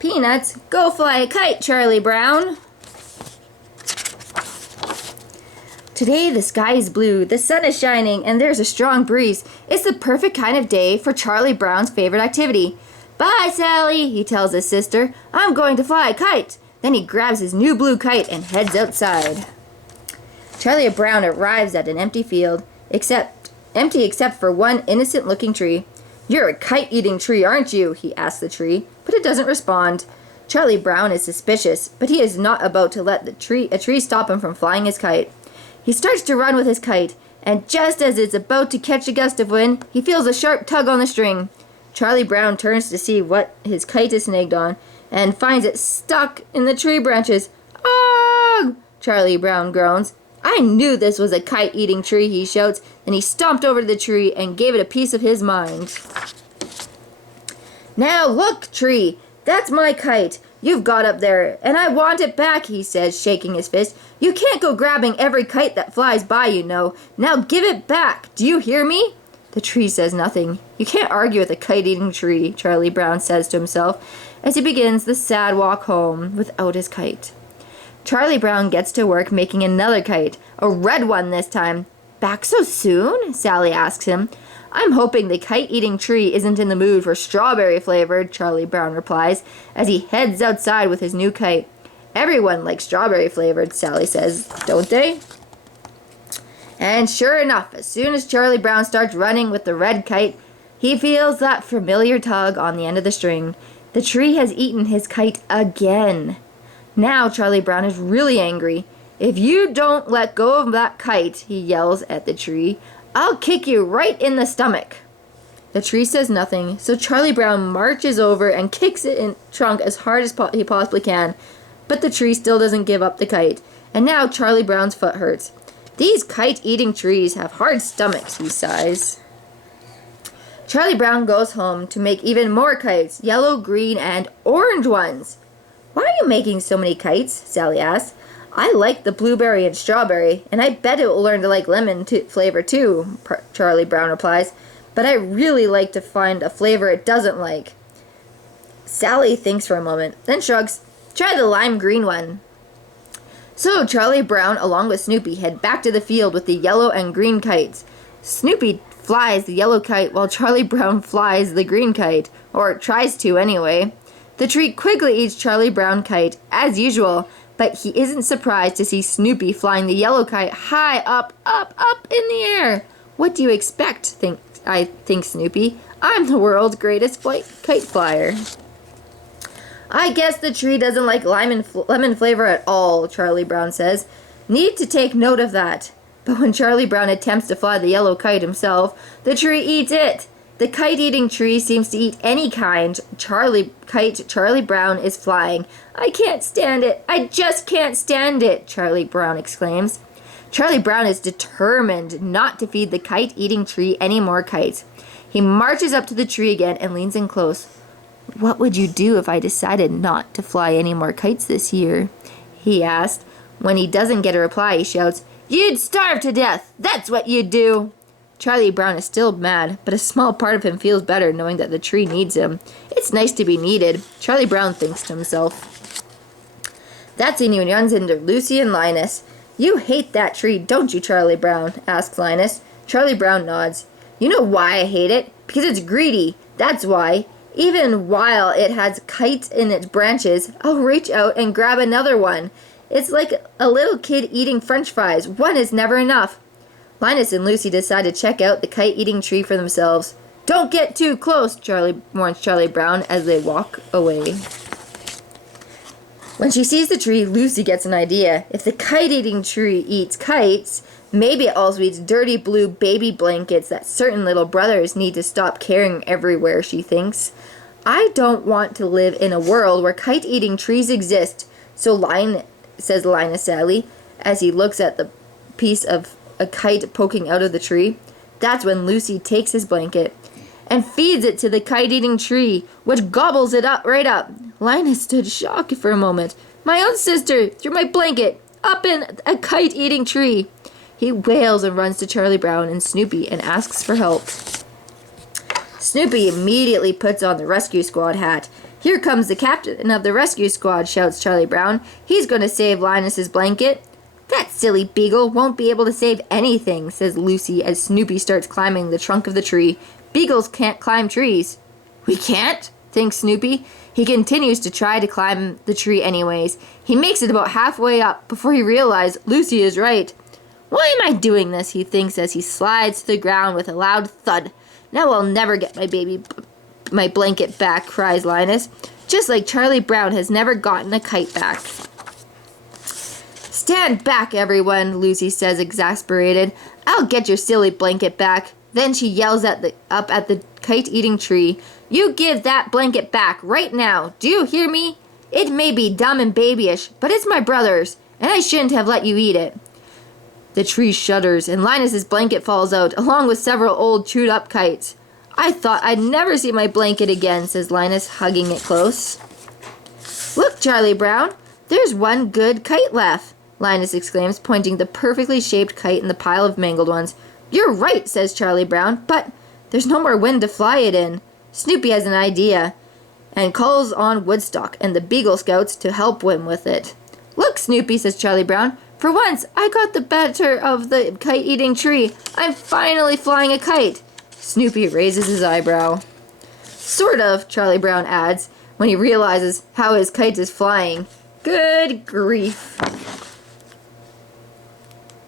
Peanuts, go fly a kite, Charlie Brown. Today the sky is blue, the sun is shining, and there's a strong breeze. It's the perfect kind of day for Charlie Brown's favorite activity. Bye, Sally, he tells his sister. I'm going to fly a kite. Then he grabs his new blue kite and heads outside. Charlie Brown arrives at an empty field, empty except for one innocent-looking tree. You're a kite-eating tree, aren't you? He asks the tree, but it doesn't respond. Charlie Brown is suspicious, but he is not about to let a tree stop him from flying his kite. He starts to run with his kite, and just as it's about to catch a gust of wind, he feels a sharp tug on the string. Charlie Brown turns to see what his kite is snagged on, and finds it stuck in the tree branches. "Ah!" Charlie Brown groans. "I knew this was a kite-eating tree," he shouts. Then he stomped over to the tree and gave it a piece of his mind. "Now look, tree, that's my kite you've got up there, and I want it back," he says, shaking his fist. "You can't go grabbing every kite that flies by, you know. Now give it back. Do you hear me?" The tree says nothing. You can't argue with a kite-eating tree, Charlie Brown says to himself as he begins the sad walk home without his kite. Charlie Brown gets to work making another kite, a red one this time. "Back so soon?" Sally asks him. "I'm hoping the kite-eating tree isn't in the mood for strawberry-flavored," Charlie Brown replies, as he heads outside with his new kite. "Everyone likes strawberry-flavored," Sally says, "don't they?" And sure enough, as soon as Charlie Brown starts running with the red kite, he feels that familiar tug on the end of the string. The tree has eaten his kite again. Now Charlie Brown is really angry. "If you don't let go of that kite," he yells at the tree, "I'll kick you right in the stomach." The tree says nothing, so Charlie Brown marches over and kicks it in the trunk as hard as he possibly can. But the tree still doesn't give up the kite, and now Charlie Brown's foot hurts. "These kite-eating trees have hard stomachs," he sighs. Charlie Brown goes home to make even more kites, yellow, green, and orange ones. "Why are you making so many kites?" Sally asks. "I like the blueberry and strawberry, and I bet it will learn to like lemon flavor too," Charlie Brown replies. "But I really like to find a flavor it doesn't like." Sally thinks for a moment, then shrugs. "Try the lime green one." So Charlie Brown, along with Snoopy, head back to the field with the yellow and green kites. Snoopy flies the yellow kite while Charlie Brown flies the green kite, or tries to anyway. The tree quickly eats Charlie Brown's kite, as usual, but he isn't surprised to see Snoopy flying the yellow kite high up, up, up in the air. "What do you expect?" thinks Snoopy. "I'm the world's greatest kite flyer." "I guess the tree doesn't like lemon flavor at all," Charlie Brown says. "Need to take note of that." But when Charlie Brown attempts to fly the yellow kite himself, the tree eats it. The kite-eating tree seems to eat any kind Charlie Brown is flying. "I can't stand it. I just can't stand it," Charlie Brown exclaims. Charlie Brown is determined not to feed the kite-eating tree any more kites. He marches up to the tree again and leans in close. "What would you do if I decided not to fly any more kites this year?" he asked. When he doesn't get a reply, he shouts, "You'd starve to death! That's what you'd do!" Charlie Brown is still mad, but a small part of him feels better knowing that the tree needs him. It's nice to be needed, Charlie Brown thinks to himself. That's when he runs into Lucy and Linus. "You hate that tree, don't you, Charlie Brown?" asks Linus. Charlie Brown nods. "You know why I hate it? Because it's greedy. That's why. Even while it has kites in its branches, I'll reach out and grab another one. It's like a little kid eating French fries. One is never enough." Linus and Lucy decide to check out the kite-eating tree for themselves. "Don't get too close," warns Charlie Brown as they walk away. When she sees the tree, Lucy gets an idea. If the kite-eating tree eats kites, maybe it also eats dirty blue baby blankets that certain little brothers need to stop carrying everywhere, she thinks. "I don't want to live in a world where kite-eating trees exist," says Linus sadly, as he looks at the piece of a kite poking out of the tree. That's when Lucy takes his blanket and feeds it to the kite-eating tree, which gobbles it up right up. Linus stood shocked for a moment. "My own sister threw my blanket up in a kite-eating tree." He wails and runs to Charlie Brown and Snoopy and asks for help. Snoopy immediately puts on the rescue squad hat. "Here comes the captain of the rescue squad," shouts Charlie Brown. "He's going to save Linus's blanket." "That silly beagle won't be able to save anything," says Lucy as Snoopy starts climbing the trunk of the tree. "Beagles can't climb trees." "We can't?" thinks Snoopy. He continues to try to climb the tree anyways. He makes it about halfway up before he realizes Lucy is right. "Why am I doing this?" he thinks as he slides to the ground with a loud thud. "Now I'll never get my blanket back," cries Linus, just like Charlie Brown has never gotten a kite back. "Stand back, everyone," Lucy says, exasperated. "I'll get your silly blanket back." Then she yells up at the kite-eating tree. "You give that blanket back right now. Do you hear me? It may be dumb and babyish, but it's my brother's, and I shouldn't have let you eat it." The tree shudders, and Linus's blanket falls out, along with several old chewed-up kites. "I thought I'd never see my blanket again," says Linus, hugging it close. "Look, Charlie Brown, there's one good kite left," Linus exclaims, pointing the perfectly shaped kite in the pile of mangled ones. "You're right," says Charlie Brown, "but there's no more wind to fly it in." Snoopy has an idea and calls on Woodstock and the Beagle Scouts to help him with it. "Look, Snoopy," says Charlie Brown, "for once I got the better of the kite-eating tree. I'm finally flying a kite." Snoopy raises his eyebrow. "Sort of," Charlie Brown adds, when he realizes how his kite is flying. Good grief.